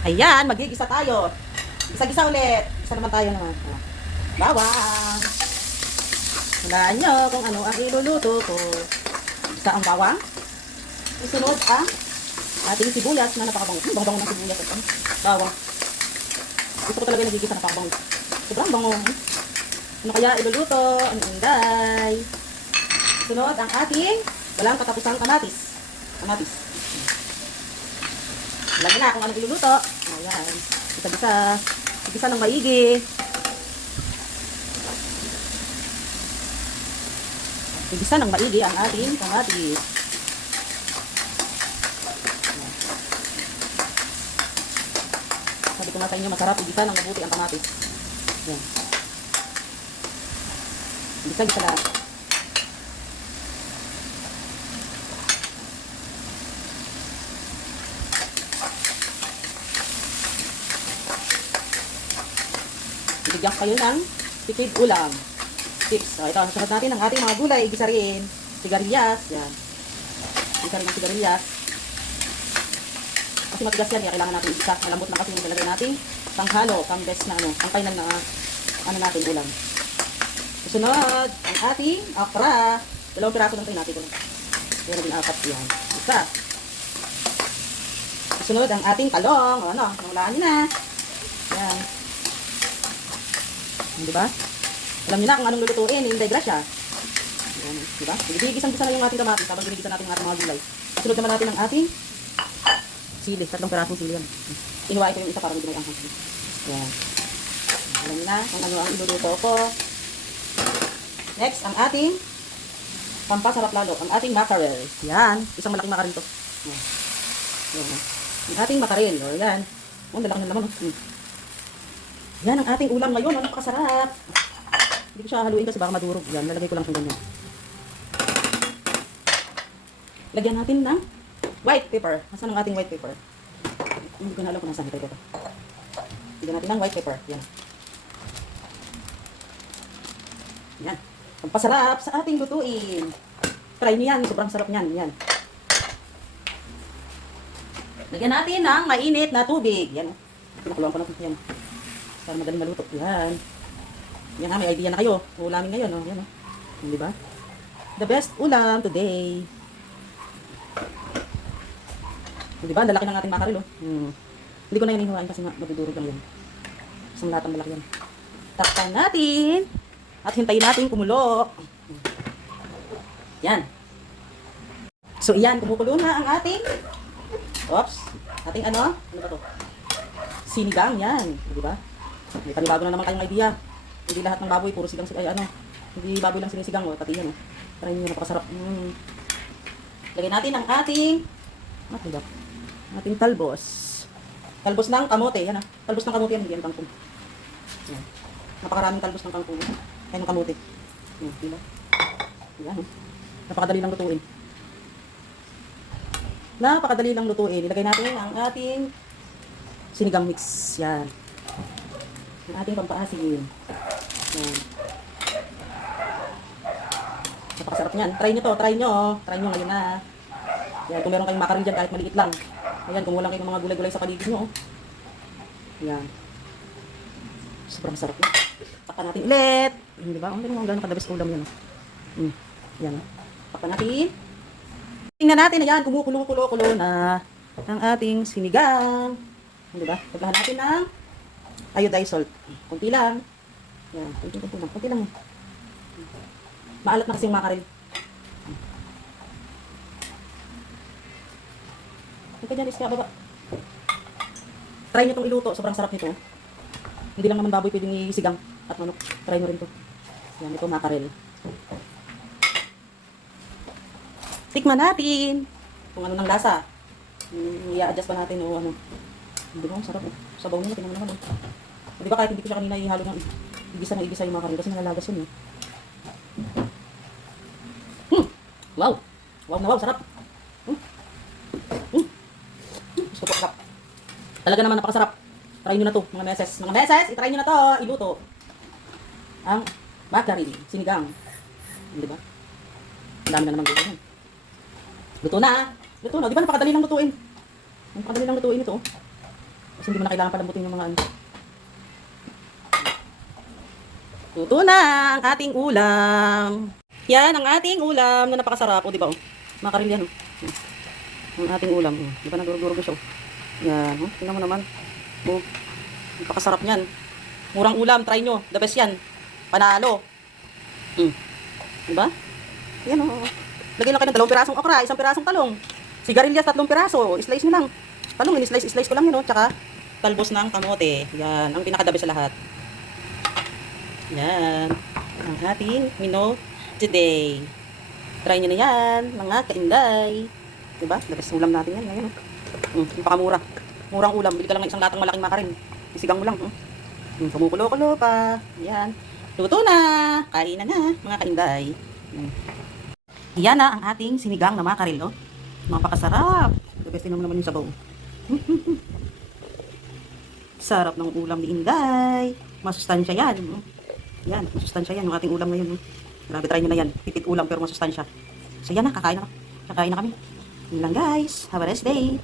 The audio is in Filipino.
Ayan, magigisa tayo. Gisa-gisa ulit. Gisa naman tayo naman. Bawang. Hulaan nyo kung ano ang iluluto ko. Gisa ang bawang. Isunod ang ating sibuyas na napakabango. Bango-bango ng sibuyas. Bawang. Gusto ko talaga yung nagigisa na napakabango. Sobrang bango. Ano kaya iluluto? Ang inday. Sunod ang ating walang katapusang kamatis. Kamatis. Alam na kung anong iluluto. Ayan. Gisa-gisa. Gisa ng maigi. Gisa ng maigi ang ating kamatis. Sabi ko nga sa inyo, masarap igisa ng mabuti ang kamatis. Ayan. Gisa-gisa lang. Bigyan kayo ng tipid ulam. Tips. So, ito, sunod natin ang ating mga gulay. Igisa rin. Sigarilyas. Yan. Igisa rin ang sigarilyas. Kasi matigas yan. Kaya kailangan natin igisa. Malambot na kasi yung nilagay natin. Panghalo. Pang-best na ano. Pang final na ano natin ulam. Susunod ang ating okra. 2 piraso lang tayo natin ko. Kaya naging 4 yan. Isa. Susunod ang ating talong. O ano. Nahulaan nyo na. Yan. Diba? Alam niyo na kung anong lulutuin, Inday Gracia. Ayan, diba? Gigisang-gisa na yung ating kamatis habang ginigisa natin ang ating mga gulay. Sunod naman natin ang ating sili. 3 pirasong sili yan. Inuwain ko yung isa para hindi may anghang. Ayan. Alam niyo na kung ano ang iluluto ko. Next, ang ating pampasarap lalo. Ang ating mackerel. Yan. Isang malaking mackerel to. Ayan. Ayan. Ang ating mackerel. O, yan. Ang lalaki na naman. Yan ang ating ulam ngayon. Ang napakasarap. Hindi ko siya haluin kasi baka madurog. Yan, lalagay ko lang sa ganyan. Lagyan natin ng white pepper. Nasaan ang ating white pepper? Hindi ko na alam kung nasaan ito. Lagyan natin ng white pepper. Yan. Yan. Ang pasarap sa ating lutuin. Try niyo yan. Sobrang sarap niyan. Yan. Lagyan natin ng mainit na tubig. Yan. Pinakuluan ko na ito. Yan. Para magaling maluto. Yan. Yan ha, may idea na kayo. Ulamin ngayon, oh. Yan, oh. Di ba? The best ulam today. Di ba? Lalaki ng ating makaril, oh. Hindi ko na yan inuhain kasi madudurog lang yan. Isang latang malaki yan. Takpan natin. At hintayin natin kumulo. Yan. So, iyan. Kumukulo na ang ating ating ano? Ano ba to? Sinigang, yan. Di ba? May panibago na naman kayong idea. Hindi lahat ng baboy, puro sigang, ay ano, hindi baboy lang sinisigang, o, pati yan, o. Try nyo, napakasarap. Lagyan natin ang ating, ating talbos. Talbos ng kamote, yan, ha. Talbos ng kamote yan, hindi yan kangkong. Yan. Napakaraming talbos ng kangkong. Ay, ng kamote. Yan, diba? Yan, o. Napakadali lang lutuin. Napakadali lang lutuin. Ilagay natin ang ating sinigang mix. Yan. Ang ating pampaasin. Yan. Napakasarap niyan. Try nyo to. Try nyo. Try nyo ngayon na. Yan. Kung meron kayong makaril dyan kahit maliit lang. Ayan. Kung walang kayong mga gulay-gulay sa paligid nyo. Yan. Sobrang sarap yun. Takpan natin ulit. Diba? Ang ganun gano'n kadabis ulam yan. Yan. Takpan natin. Tingnan natin. Ayan. Kumukulo-kulo na ang ating sinigang. Diba? Paglahan natin ng iodized salt. Kunti lang. Yan, kunti lang. Maalat na kasi yung makarel. Ito dyan, iska baba. Try nyo itong iluto. Sobrang sarap nito. Hindi lang naman baboy pwedeng isigang at manok. Try nyo rin ito. Yan, ito makarel. Tikman natin. Kung ano ng lasa. I-adjust pa natin o ano. Hindi mo, sarap. Sabaw nyo, tingnan mo naman. Di ba kahit hindi ko siya kanina ihalo ng igisa yung makarel kasi nalalagas yun, eh. Wow! Wow na wow, sarap! Gusto ko, sarap. Talaga naman napakasarap. Try nyo na to, mga meses. Mga meses, itry nyo na to, iluto. Ang mackerel, sinigang. Di ba? Ang dami na naman luto. Luto na. Luto na. Di ba napakadali lang lutuin? Napakadali lang lutuin ito. Kasi hindi mo na kailangan palambutin yung mga ano. Luto na ang ating ulam. Yan ang ating ulam na napakasarap. O, di ba? Makaril yan. Ang ating ulam. Di ba nagurugurog siya? Yan. Tingnan mo naman. O, napakasarap niyan. Murang ulam. Try nyo. The best yan. Panalo. Di ba? Yan o. Lagyan lang kayo ng 2 pirasong okra, 1 pirasong talong. Sigarilyas, 3 piraso. Slice nyo lang. Talong, slice ko lang yun. Tsaka, talbos ng kamote. Yan. Ang pinakadabi sa lahat. Yan. Ang ating menu today. Try nyo na yan, mga kainday. Diba? Labas ulam natin yan. Ngayon. Napakamura. Murang ulam. Bili ka lang ng isang latang malaking makarin. Isigang mo lang. Kumukulo-kulo pa. Yan. Luto na. Kain na mga kainday. Yan na ang ating sinigang na makaril. Napakasarap. Labas din naman yung sabaw. Sarap ng ulam ni Inday. Masustansya yan. Yan, masustansya yan yung ating ulam ngayon. Grabe, try nyo na yan. Tipid ulam pero masustansya. So yan na, kakain na kami. Yun lang guys. Have a nice day.